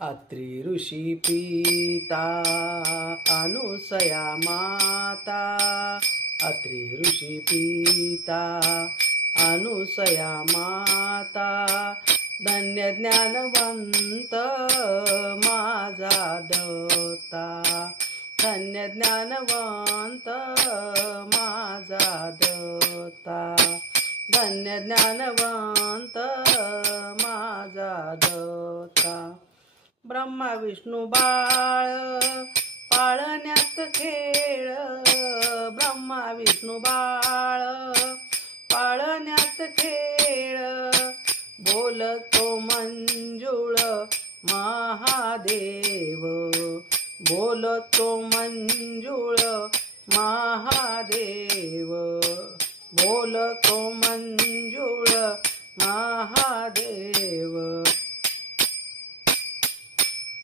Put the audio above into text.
अत्रि ऋषी पिता अनुसया माता, अत्रि ऋषी पिता अनुसया माता, धन्य ज्ञानवंत माझा दत्ता, धन्य ज्ञानवंत माझा दत्ता, धन्य ज्ञानवंत माझा दत्ता. ब्रह्मा विष्णू बाळ पाळण्यात खेळ, ब्रह्मा विष्णू बाळ पाळण्यात खेळ, बोलतो मंजुळ महादेव, बोलतो मंजुळ महादेव, बोलतो मंजुळ महादेव.